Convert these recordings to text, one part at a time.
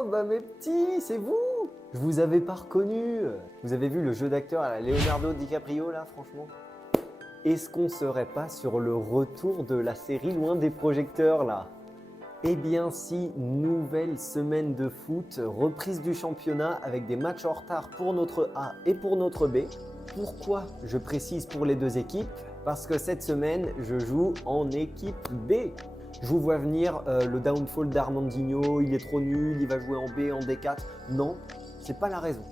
Oh, bah mes petits, c'est vous! Je vous avais pas reconnu. Vous avez vu le jeu d'acteur à la Leonardo DiCaprio là, franchement? Est-ce qu'on serait pas sur le retour de la série Loin des projecteurs là? Eh bien si, nouvelle semaine de foot, reprise du championnat avec des matchs en retard pour notre A et pour notre B. Pourquoi je précise pour les deux équipes? Parce que cette semaine, je joue en équipe B. Je vous vois venir le downfall d'Armandinho, il est trop nul, il va jouer en B, en D4. Non, c'est pas la raison.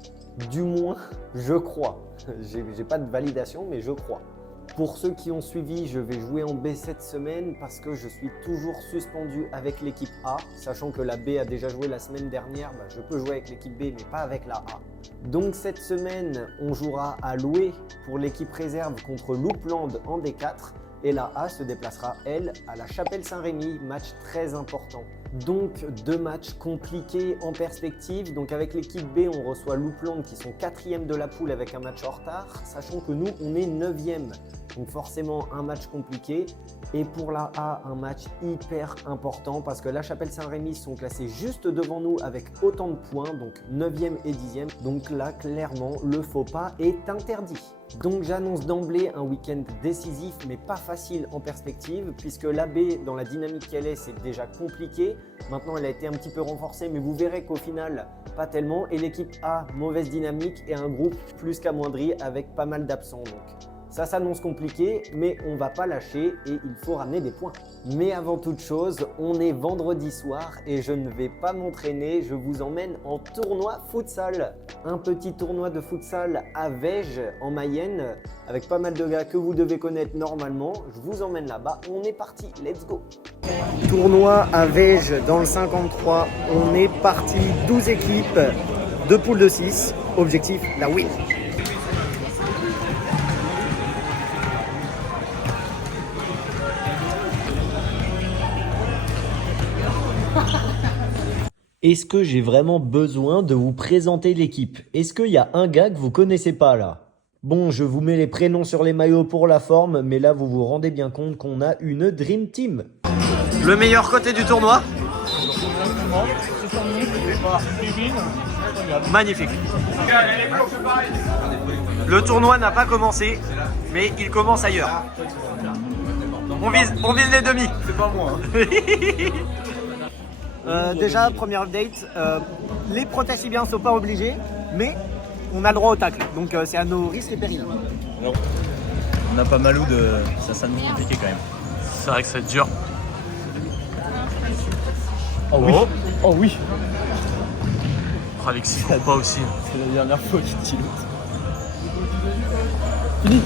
Du moins, je crois. J'ai pas de validation, mais je crois. Pour ceux qui ont suivi, je vais jouer en B cette semaine parce que je suis toujours suspendu avec l'équipe A. Sachant que la B a déjà joué la semaine dernière, je peux jouer avec l'équipe B mais pas avec la A. Donc cette semaine, on jouera à Loué pour l'équipe réserve contre Loupland en D4. Et la A se déplacera, elle, à la Chapelle-Saint-Rémy, match très important. Donc deux matchs compliqués en perspective. Donc avec l'équipe B, on reçoit Loupland qui sont 4e de la poule avec un match en retard, sachant que nous, on est 9e. Donc forcément un match compliqué. Et pour la A, un match hyper important parce que la Chapelle-Saint-Rémy sont classés juste devant nous avec autant de points, donc 9e et 10e. Donc là, clairement, le faux pas est interdit. Donc j'annonce d'emblée un week-end décisif mais pas facile en perspective puisque la B, dans la dynamique qu'elle est, c'est déjà compliqué. Maintenant elle a été un petit peu renforcée mais vous verrez qu'au final pas tellement. Et l'équipe A, mauvaise dynamique et un groupe plus qu'amoindri avec pas mal d'absents. Donc ça s'annonce compliqué mais on va pas lâcher et il faut ramener des points. Mais avant toute chose, on est vendredi soir et je ne vais pas m'entraîner, je vous emmène en tournoi futsal. Un petit tournoi de futsal à Vège en Mayenne avec pas mal de gars que vous devez connaître normalement. Je vous emmène là-bas, on est parti, let's go! Tournoi à Vège dans le 53, on est parti, 12 équipes, 2 poules de 6, objectif la win. Est-ce que j'ai vraiment besoin de vous présenter l'équipe? Est-ce qu'il y a un gars que vous connaissez pas là? Bon, je vous mets les prénoms sur les maillots pour la forme, mais là vous vous rendez bien compte qu'on a une Dream Team. Le meilleur côté du tournoi? Magnifique. Le tournoi n'a pas commencé, mais il commence ailleurs. On vise les demi. C'est pas moi. Déjà, première update, les protège-bien ne sont pas obligés, mais on a le droit au tacle, donc c'est à nos risques et périls. Non. On a pas mal de... Ça nous compliqué quand même. C'est vrai que c'est dur. Oh oui. Oh oui. Oh, Alexis court pas aussi. C'est la dernière fois qu'il tilote. Fini.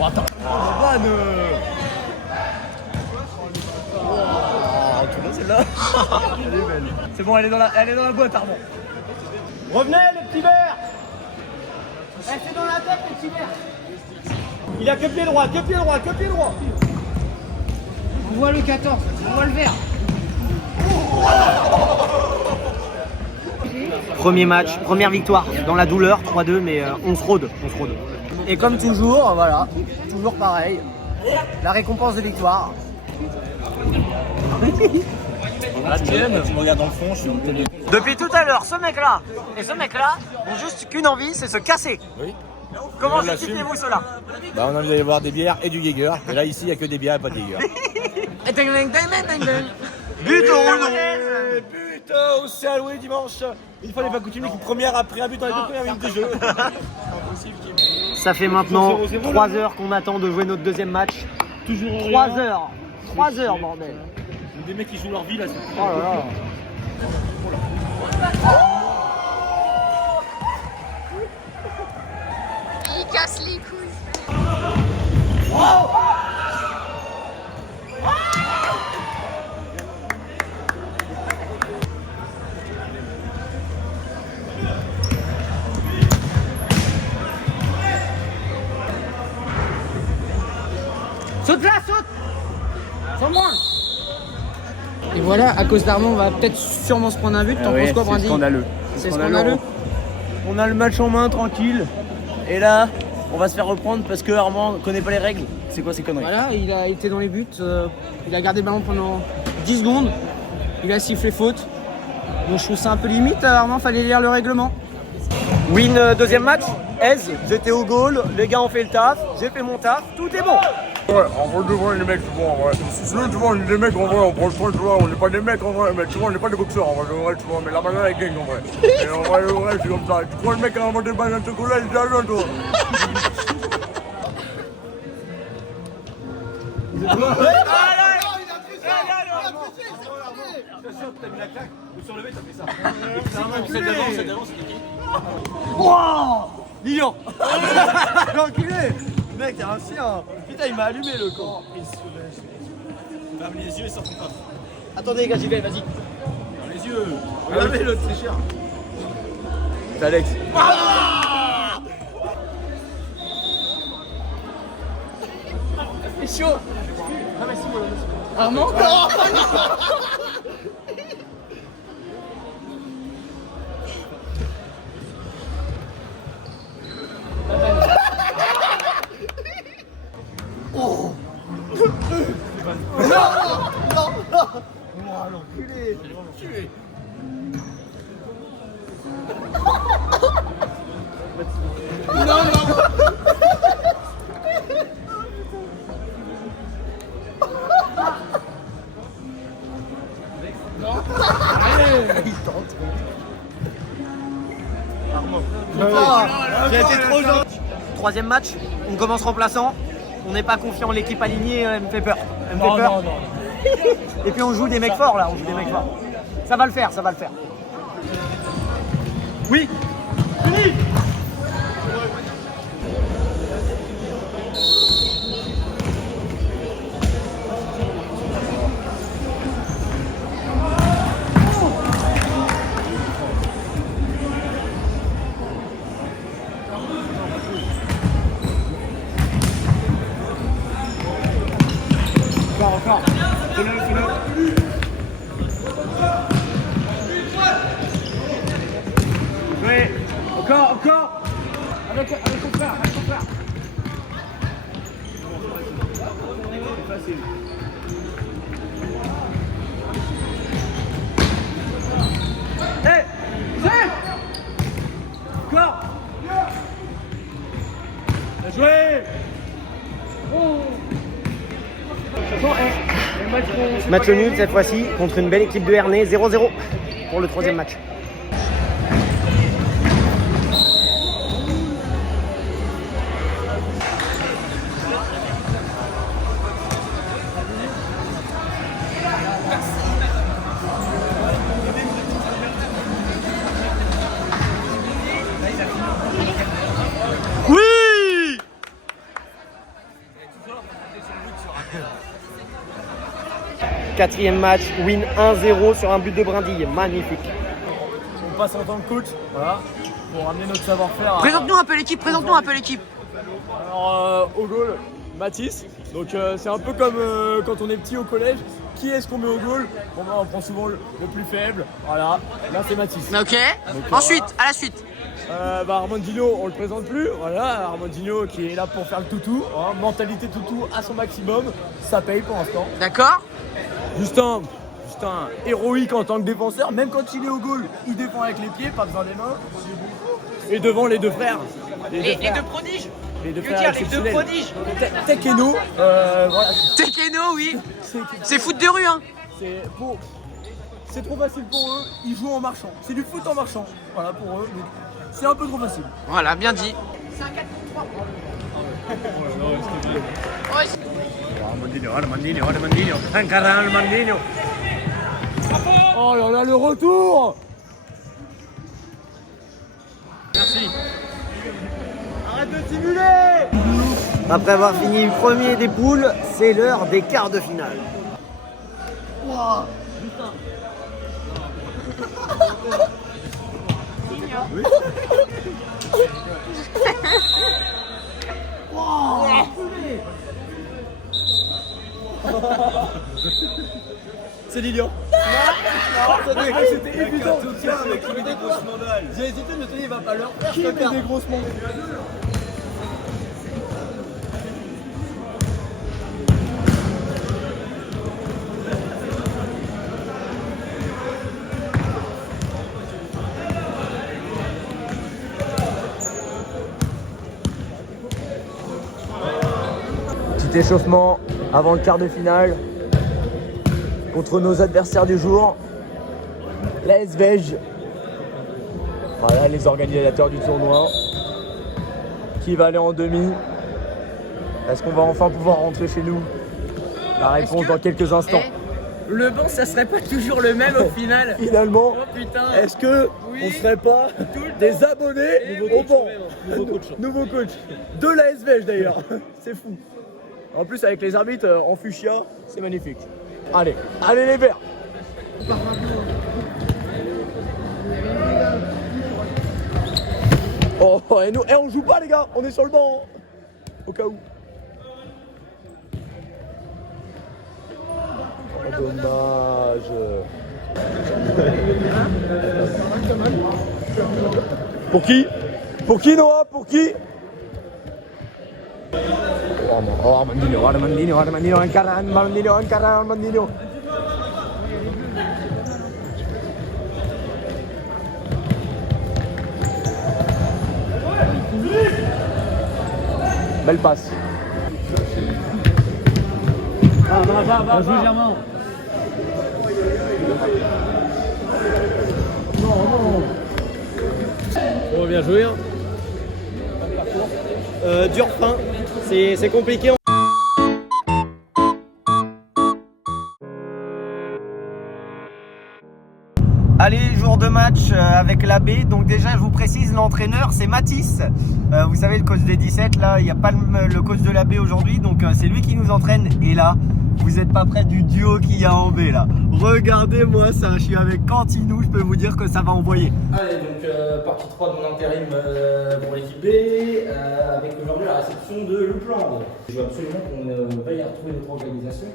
Oh, attends. Oh, vanne. Oh, tu vois celle-là. Elle est belle. C'est bon, elle est dans la boîte, Armand. Revenez les petits verts. Restez dans la tête les petits verts. Il a que pied droit, que pied droit, que pied droit. On voit le 14, on voit le vert. Premier match, première victoire dans la douleur, 3-2, mais on fraude. Et comme toujours, voilà, toujours pareil. La récompense de victoire. La tienne, tu me regardes dans le fond, je suis en télé. Depuis tout à l'heure, ce mec-là et ce mec-là ont juste qu'une envie, c'est se casser. Oui. Comment On l'assume. justifiez-vous cela? Bah, on a envie d'aller boire des bières et du Jäger. Et là, ici, il n'y a que des bières et pas de Jäger. But au rouleau. Putain, on s'est alloué dimanche. Une fois n'est pas coutume, l'équipe première après un but dans les 2 premières minutes de jeu. Ça fait maintenant 3 heures qu'on attend de jouer notre deuxième match. Toujours 3 heures. 3 heures, bordel. Des mecs qui jouent leur vie là. Oh là là. Il casse les couilles. Saute là, saute. Sans moi. Et voilà, à cause d'Armand, on va peut-être sûrement se prendre un but. T'en penses quoi, Brandy? C'est scandaleux. C'est scandaleux. On a le match en main, tranquille. Et là, on va se faire reprendre parce que Armand connaît pas les règles. C'est quoi ces conneries? Voilà, il a été dans les buts. Il a gardé le ballon pendant 10 secondes. Il a sifflé faute. Donc je trouve ça un peu limite, Armand, fallait lire le règlement. Win deuxième match, Aise, j'étais au goal, les gars ont fait le taf, j'ai fait mon taf, tout est bon. Ouais, en vrai, de vrai, les mecs, tu vois, en vrai. Sinon, tu vois, on est des mecs, en vrai, on prend le soin, tu vois, on n'est pas des mecs, en vrai, mais tu vois, on n'est pas des boxeurs, en vrai, tu vois, mais la bagarre, elle gagne, en vrai. Et en vrai, c'est comme ça. Tu prends le mec à un moment des balles de chocolat, il dit à l'autre, toi. Lyon. L'enculé. Mec, t'es un chien. Putain, il m'a allumé le con. Ferme les yeux et sors ton coffre. Attendez, gars, j'y vais, vas-y. Ferme les yeux. Regardez l'autre, c'est cher. C'est Alex. C'est chaud. Armand. J'ai été trop gentil. Troisième match, on commence remplaçant, on n'est pas confiant, l'équipe alignée, elle me fait peur. Elle me fait peur. Et puis on joue des mecs forts là, on joue des mecs forts. Ça va le faire, ça va le faire. Oui. Encore. Fais-le. Ouais. Encore. Avec ton frère, C'est facile. Hey, encore. Bien joué. Match nul cette fois-ci contre une belle équipe de Ernée, 0-0 pour le troisième match. Oui! Quatrième match, win 1-0 sur un but de Brindille, magnifique. On passe en tant que coach, voilà, pour ramener notre savoir-faire. Présente-nous un peu l'équipe, Alors, au goal, Mathis. Donc, c'est un peu comme quand on est petit au collège. Qui est-ce qu'on met au goal? Bon, bah, on prend souvent le plus faible. Voilà, là c'est Mathis. Ok. Donc, Ensuite, à la suite. Armandinho, on le présente plus. Voilà, Armandinho qui est là pour faire le toutou. Hein, mentalité toutou à son maximum. Ça paye pour l'instant. D'accord. Justin, héroïque en tant que défenseur. Même quand il est au goal, il défend avec les pieds, pas besoin des mains. Et devant les deux frères. Les deux prodiges. Les deux Que frères dire, les deux exceptionnels. prodiges. Tekeno, voilà. Tekeno, oui. C'est foot de rue, hein. C'est trop facile pour eux, ils jouent en marchant. C'est du foot en marchant. Voilà pour eux. Donc, c'est un peu trop facile. Voilà, bien dit. C'est un 4-3. Oh là là, le retour! Après avoir fini premier des poules, c'est l'heure des quarts de finale. C'est Lilian. C'était évident. J'ai hésité, mais il va pas leur faire. Qui met des grosses mandales? Petit échauffement avant le quart de finale contre nos adversaires du jour, la SVEJ. Voilà les organisateurs du tournoi. Qui va aller en demi? Est-ce qu'on va enfin pouvoir rentrer chez nous? La réponse dans quelques instants. Le banc, ça serait pas toujours le même au final. Finalement, Oh putain. est-ce que on serait pas des abonnés au banc? Nouveau coach de la SVEJ d'ailleurs. C'est fou. En plus avec les arbitres en fuchsia, c'est magnifique. Allez, allez les verts. Oh, et nous, on joue pas les gars, on est sur le banc. Au cas où. Oh, dommage. Pour qui? Pour qui Noah? Pour qui? Oh Armandinho, Armandinho. Belle passe. Bien joué, Germain. Bon, bien joué. Hein. Dur fin, c'est compliqué. Allez, jour de match avec l'AB. Donc déjà, je vous précise, l'entraîneur, c'est Mathis. Vous savez, le coach des 17, là, il n'y a pas le coach de l'AB aujourd'hui. Donc c'est lui qui nous entraîne. Et là, vous n'êtes pas près du duo qu'il y a en B, là. Regardez-moi ça, je suis avec Cantinou, je peux vous dire que ça va envoyer. Allez, donc partie 3 de mon intérim pour l'équipe B, avec aujourd'hui la réception de Loupland. Je veux absolument qu'on veille à retrouver notre organisation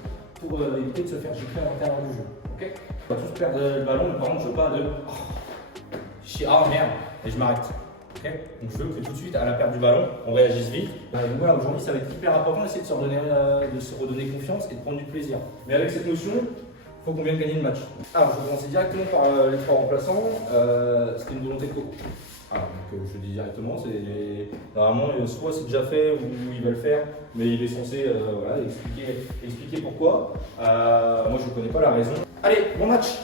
pour éviter de se faire gifler à l'intérieur du jeu. Okay, on va tous perdre le ballon, mais par contre, je veux pas de. Ah merde, et je m'arrête. Okay, donc je veux que tout de suite, à la perte du ballon, on réagisse vite. Donc voilà, aujourd'hui, ça va être hyper important d'essayer de se redonner confiance et de prendre du plaisir. Mais avec cette notion, il faut qu'on vienne gagner le match. Alors, je vais commencer directement par les 3 remplaçants. C'était une volonté de Coco. Alors, donc, je le dis directement, normalement, soit c'est déjà fait ou il va le faire, mais il est censé voilà, expliquer pourquoi. Moi, je ne connais pas la raison. Allez, bon match!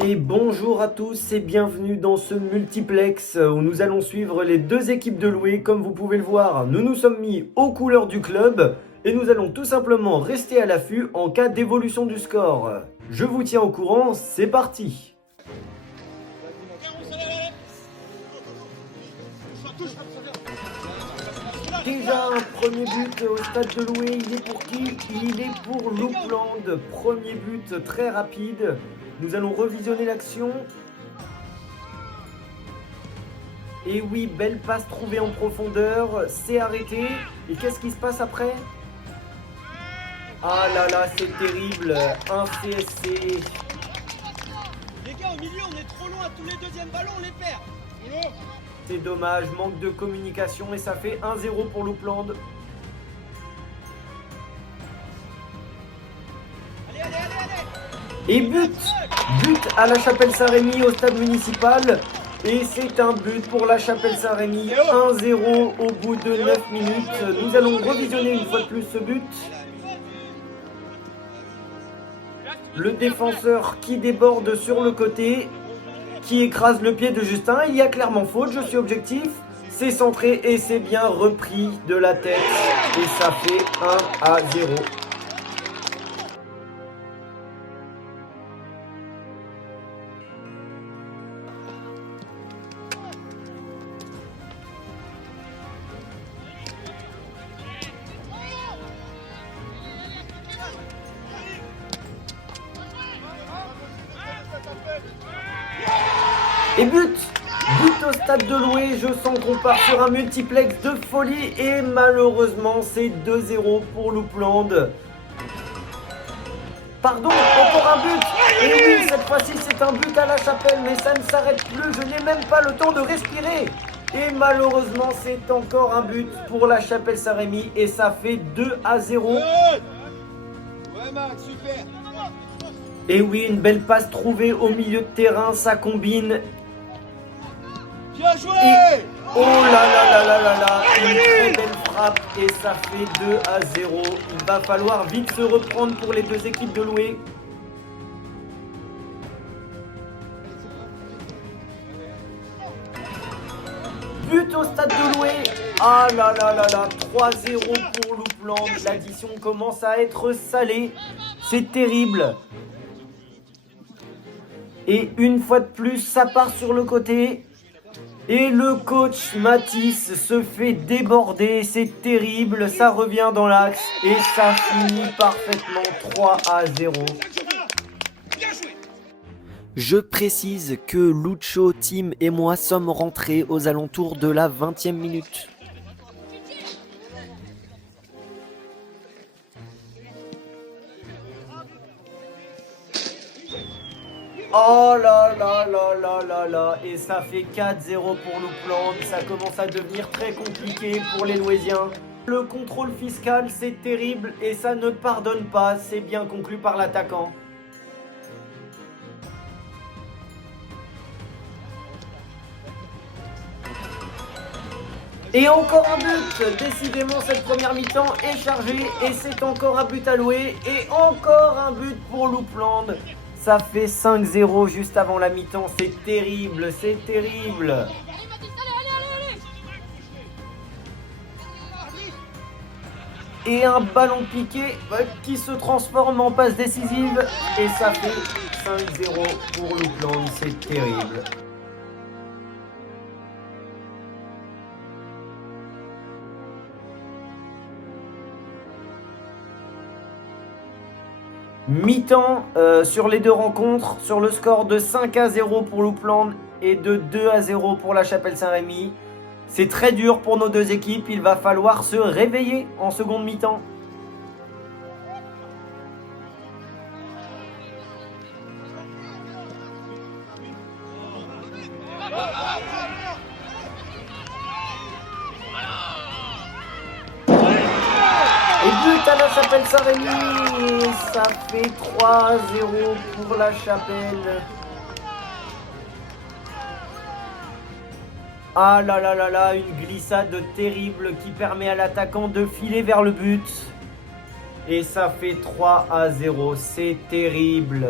Et bonjour à tous et bienvenue dans ce multiplex où nous allons suivre les deux équipes de Loué. Comme vous pouvez le voir, nous nous sommes mis aux couleurs du club et nous allons tout simplement rester à l'affût en cas d'évolution du score. Je vous tiens au courant, c'est parti! Déjà un premier but au stade de Loué, il est pour qui? Il est pour Loupland. Premier but très rapide. Nous allons revisionner l'action. Et oui, belle passe trouvée en profondeur. C'est arrêté. Et qu'est-ce qui se passe après? Ah là là, c'est terrible. Un CSC. Les gars, au milieu, on est trop loin. Tous les deuxièmes ballons, on les perd. C'est dommage, manque de communication et ça fait 1-0 pour Loupland. Et but à la Chapelle Saint-Rémy au stade municipal. Et c'est un but pour la Chapelle Saint-Rémy, 1-0 au bout de 9 minutes. Nous allons revisionner une fois de plus ce but. Le défenseur qui déborde sur le côté, qui écrase le pied de Justin. Il y a clairement faute, je suis objectif. C'est centré et c'est bien repris de la tête. Et ça fait 1-0. Et but au stade de Loué, je sens qu'on part sur un multiplex de folie et malheureusement c'est 2-0 pour Loupland. Pardon, encore un but. Et oui, cette fois-ci c'est un but à la Chapelle, mais ça ne s'arrête plus, je n'ai même pas le temps de respirer. Et malheureusement c'est encore un but pour la Chapelle Saint-Rémy et ça fait 2-0. Ouais Max, super. Et oui, une belle passe trouvée au milieu de terrain, ça combine. Bien joué. Et... oh là là là là là là, une très belle frappe frappe et ça fait 2-0. Il va falloir vite se reprendre pour les deux équipes de Loué. But au stade de Loué. Ah là là là là, 3-0 pour Loupland. L'addition commence à être salée. C'est terrible. Et une fois de plus, ça part sur le côté. Et le coach Mathis se fait déborder. C'est terrible. Ça revient dans l'axe. Et ça finit parfaitement 3-0. Je précise que Lucho, Tim et moi sommes rentrés aux alentours de la 20e minute. Oh là là là là là là. Et ça fait 4-0 pour Loupland. Ça commence à devenir très compliqué pour les Louésiens. Le contrôle fiscal, c'est terrible et ça ne pardonne pas. C'est bien conclu par l'attaquant. Et encore un but. Décidément, cette première mi-temps est chargée et c'est encore un but à louer. Et encore un but pour Loupland. Ça fait 5-0 juste avant la mi-temps. C'est terrible, c'est terrible. Et un ballon piqué qui se transforme en passe décisive. Et ça fait 5-0 pour Loupland. C'est terrible. Mi-temps sur les deux rencontres, sur le score de 5-0 pour Loupland et de 2-0 pour la Chapelle Saint-Rémy. C'est très dur pour nos deux équipes, il va falloir se réveiller en seconde mi-temps. Et but à la Chapelle Saint-Rémy, ça fait 3-0 pour la Chapelle. Ah là là là là, une glissade terrible qui permet à l'attaquant de filer vers le but. Et ça fait 3-0, c'est terrible.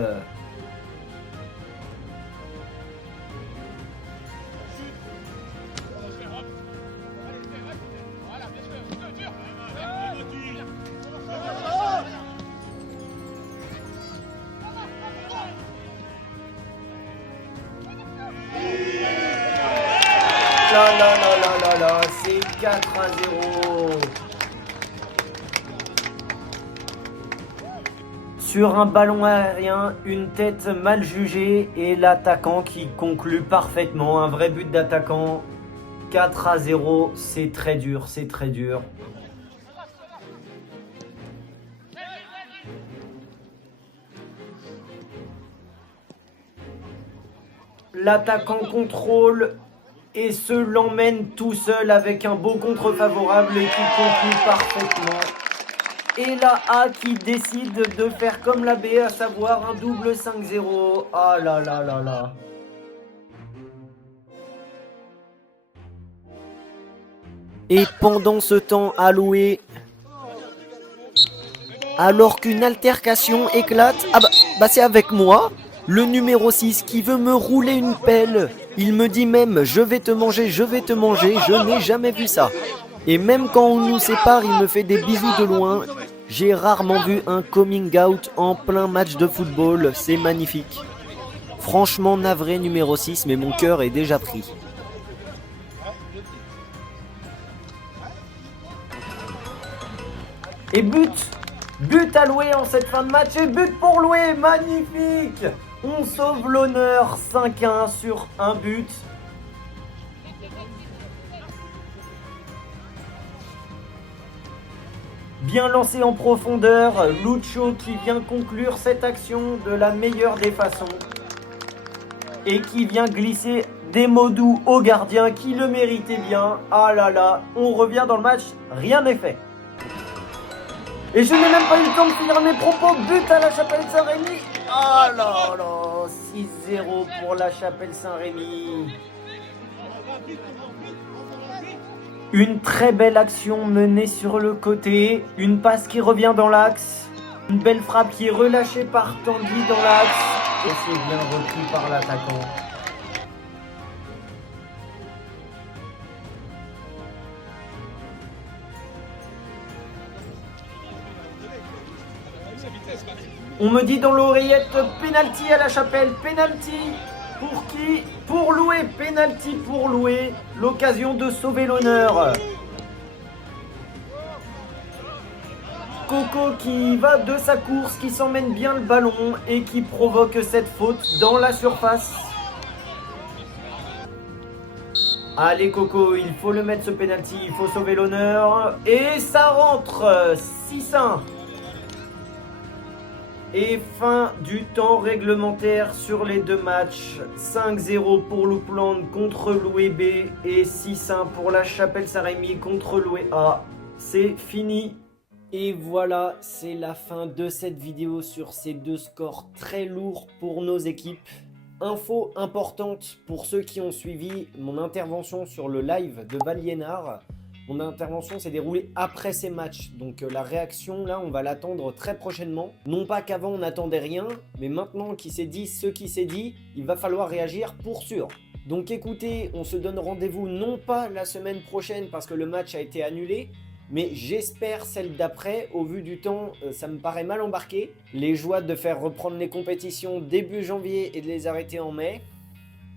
Là là là là là là, c'est 4-0. Sur un ballon aérien, une tête mal jugée et l'attaquant qui conclut parfaitement. Un vrai but d'attaquant. 4-0, c'est très dur, c'est très dur. L'attaquant contrôle et se l'emmène tout seul avec un beau contre favorable qui conclut parfaitement. Et la A qui décide de faire comme la B, à savoir un double 5-0. Ah là là là là. Et pendant ce temps alloué, alors qu'une altercation éclate, c'est avec moi, le numéro 6 qui veut me rouler une pelle. Il me dit même « je vais te manger, je n'ai jamais vu ça ». Et même quand on nous sépare, il me fait des bisous de loin. J'ai rarement vu un coming out en plein match de football, c'est magnifique. Franchement navré numéro 6, mais mon cœur est déjà pris. Et but à Loué en cette fin de match et but pour Loué, magnifique. On sauve l'honneur, 5-1 sur un but. Bien lancé en profondeur, Lucho qui vient conclure cette action de la meilleure des façons. Et qui vient glisser des mots doux au gardien qui le méritait bien. Ah là là, on revient dans le match, rien n'est fait. Et je n'ai même pas eu le temps de finir mes propos. But à la Chapelle Saint-Rémy. Ah là là, 6-0 pour la Chapelle Saint-Rémy. Une très belle action menée sur le côté. Une passe qui revient dans l'axe. Une belle frappe qui est relâchée par Tanguy dans l'axe. Et c'est bien repris par l'attaquant. On me dit dans l'oreillette, penalty à la Chapelle, penalty. Pour qui? Pour Loué, penalty pour Loué. L'occasion de sauver l'honneur. Coco qui va de sa course, qui s'emmène bien le ballon et qui provoque cette faute dans la surface. Allez Coco, il faut le mettre ce penalty, il faut sauver l'honneur. Et ça rentre, 6-1. Et fin du temps réglementaire sur les deux matchs. 5-0 pour Loupland contre Loué B et 6-1 pour la Chapelle Saint-Rémy contre Loué A. C'est fini. Et voilà, c'est la fin de cette vidéo sur ces deux scores très lourds pour nos équipes. Info importante pour ceux qui ont suivi mon intervention sur le live de Valiénard. Mon intervention s'est déroulée après ces matchs, donc la réaction là on va l'attendre très prochainement. Non pas qu'avant on n'attendait rien, mais maintenant qu'il s'est dit ce qui s'est dit, il va falloir réagir pour sûr. Donc écoutez, on se donne rendez-vous non pas la semaine prochaine parce que le match a été annulé, mais j'espère celle d'après. Au vu du temps, ça me paraît mal embarqué. Les joies de faire reprendre les compétitions début janvier et de les arrêter en mai.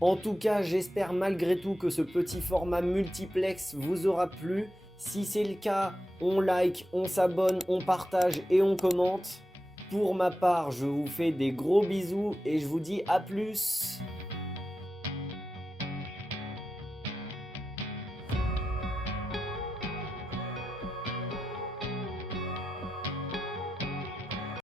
En tout cas, j'espère malgré tout que ce petit format multiplex vous aura plu. Si c'est le cas, on like, on s'abonne, on partage et on commente. Pour ma part, je vous fais des gros bisous et je vous dis à plus.